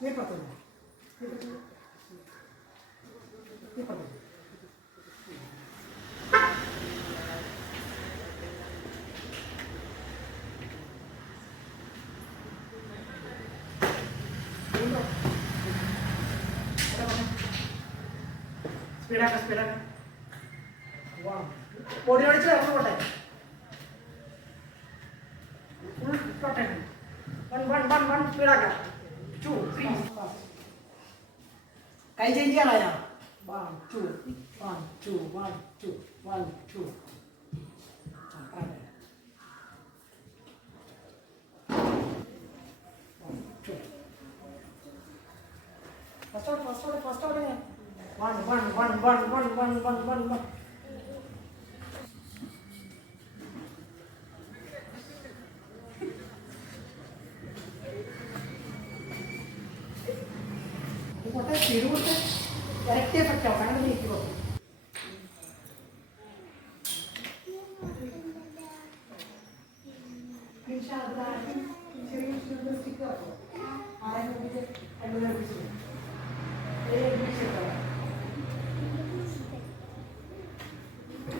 ये पता नहीं ये पता नहीं స్పీడ్ ఆక స్పీడ్ ఆక ఓడి ఓడిచి ടു ത്രീ കൈ ചേഞ്ച് ചെയ്യാനാ one two one two one two one two first out first out first out one one one one one one one one one പോട്ടെ സ്പീഡ് കൊടുത്ത് കറക്റ്റ് എഫക്റ്റ് ആവും അങ്ങനെ നീക്കുമോ നമുക്ക് കറക്റ്റ് എഫക്റ്റ് ആവും. അങ്ങനെ നീക്കി പോകും.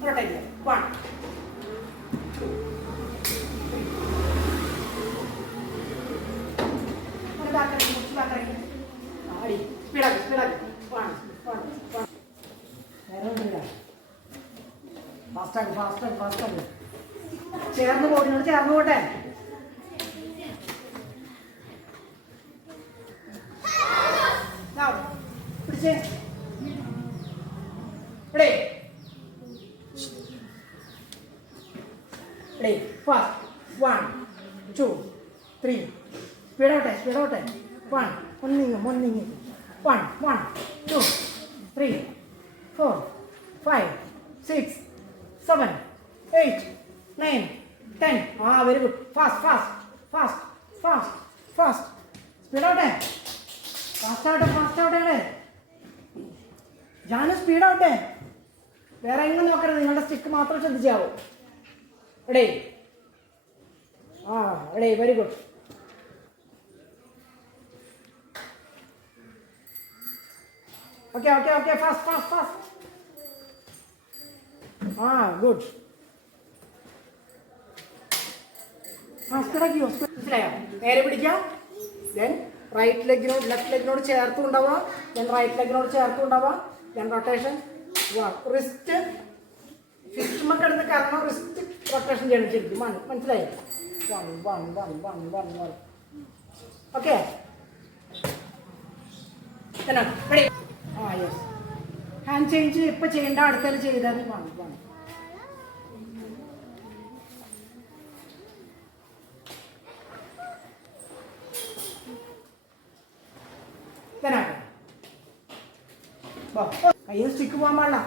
പ്രൊട്ടക്റ്റ് ചെയ്യാം. ഫാസ്റ്റാക്കി ഫാസ്റ്റാക്ക് ഫാസ്റ്റാക്ക്. ചേർന്ന് പോടിനോട് ചേർന്ന് പോട്ടെ. പിടിച്ചേ. ഇവിടെ ഇവിടെ ഫാസ്റ്റ് വൺ ടു ത്രീ സ്പീഡോട്ടെ സ്പീഡോട്ടെ വൺ ഒന്നിങ്ങ് ഒന്നിങ്ങ്. One one two three four seven eight nine ten ആ very good fast fast fast fast fast സ്പീഡോട്ടെ fast ആവട്ടെ ഫാസ്റ്റ് ആവട്ടെ സ്പീഡ് ആവട്ടെ വേറെ എങ്ങനെ നോക്കരുത്? നിങ്ങളുടെ സ്റ്റിക്ക് മാത്രം ശ്രദ്ധിച്ചാവോ എടേ. ആ എടേ very good okay okay okay fast fast fast ആ ഗുഡ് ആ സ്പീഡാക്കിയോ മനസ്സിലായോ? നേരെ പിടിക്കാം. ദെൻ റൈറ്റ് ലെഗിനോട് ലെഫ്റ്റ് ലെഗിനോട് ചേർത്ത് ഉണ്ടാവുക. ദെൻ റൈറ്റ് ലെഗിനോട് ചേർത്ത് ഉണ്ടാവുക. ദെൻ റൊട്ടേഷൻ റിസ്റ്റ് ഫിസ്റ്റുമ്മ കിടന്ന് കറങ്ങാൻ റിസ്റ്റ് റൊട്ടേഷൻ ചെയ്യണം ശരിക്കും. മനസ്സിലായി? One one one one one one okay ആ യെസ് ഹാൻഡ് ചേഞ്ച് ഇപ്പൊ ചെയ്യേണ്ട അടുത്തൽ ചെയ്താൽ മതി കയ്യിൽ സ്റ്റിക്ക് പോകാൻ പാടില്ല.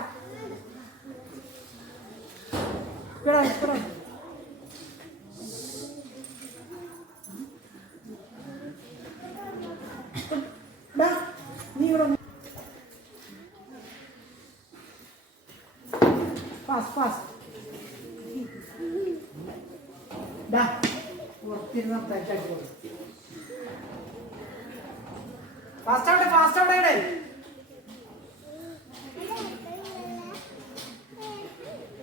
ഫാസ്റ്റ് ആവട്ടെ ഫാസ്റ്റ് ആവട്ടെ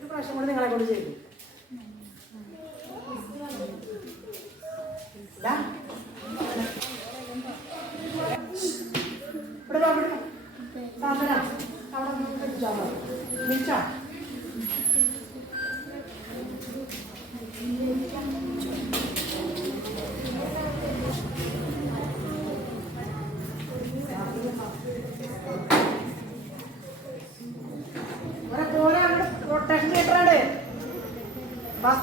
പ്രാവശ്യം കൂടി നിങ്ങളെ കൊണ്ട് ചെയ്തു.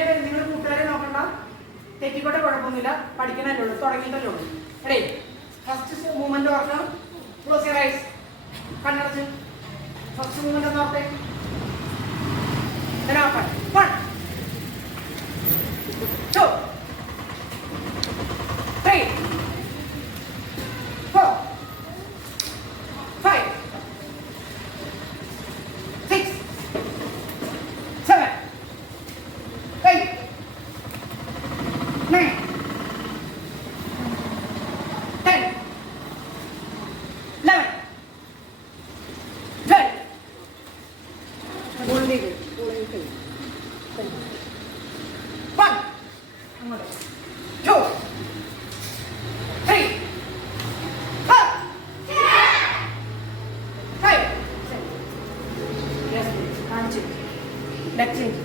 വരെ നിങ്ങൾ കൂട്ടുകാരെ നോക്കണ്ട. എന്നെ തെറ്റിക്കോട്ടെ കുഴപ്പമൊന്നുമില്ല. പഠിക്കണല്ലേ ഉള്ളൂ തുടങ്ങിയിട്ടല്ലേ ഉള്ളൂ. എടേ ഫസ്റ്റ് മൂവ്മെന്റ് ഓർക്കണം. ക്ലോസ് യർ കണ്ണടച്ച്. ഫസ്റ്റ് മൂവ്മെന്റ് ഒന്ന് ഓർത്തേ. Then open. One, two, three, four, five, six, seven, eight, nine, ten, eleven, twelve. മുകളിലേക്ക് One, അങ്ങോട്ട് two, three, four, five, six. Yes, please. കാണിച്ചു left change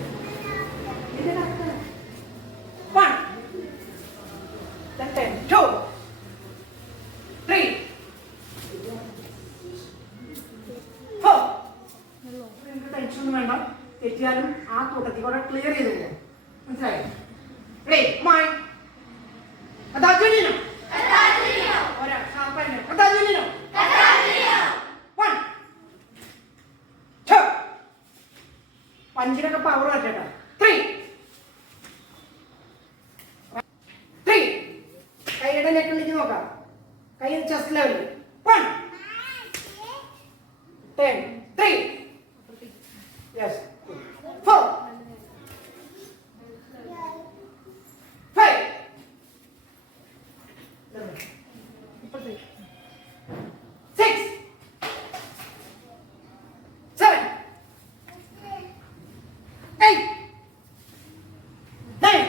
One, two, three, four. നിങ്ങൾക്ക് ടെൻഷനൊന്നും വേണ്ട. തെറ്റിയാലും ആ കൂട്ടത്തിൽ കൂടെ ക്ലിയർ ചെയ്ത് മനസ്സിലായോ? വൺ പഞ്ചിനൊക്കെ പവർ പറ്റേട്ടാ ത്രീ ത്രീ കൈയുടെ നെക്കിലേക്ക് നോക്കാം. കൈ ചെസ്റ്റ് ലെവലിൽ one ten three yes Four. Five. Six. Seven. Eight. Nine.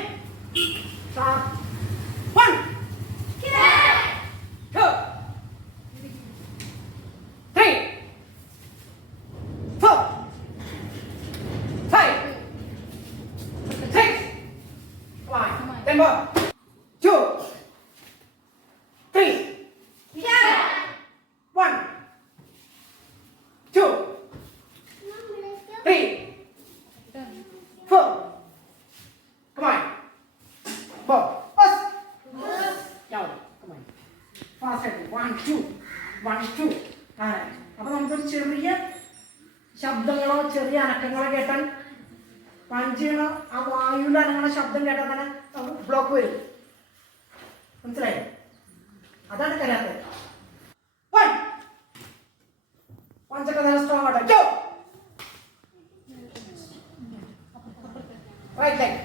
Sharp. One. Two. Three. Four. five, six, one, two, three, one, two, three, four. Come on. Four. Us. Now, come on. One, two, one, two. ചെറിയ ശബ്ദങ്ങളോ ചെറിയ അനക്കങ്ങളോ കേട്ടാൽ punch ആ വായുവിൽ അനങ്ങണ ശബ്ദം കേട്ടാൽ തന്നെ block വരും. മനസ്സിലായി? അതാണ് കരാത്തെ. വൺ പഞ്ചൊക്കെ നല്ല സ്ട്രോങ് ആട്ടോ. Right leg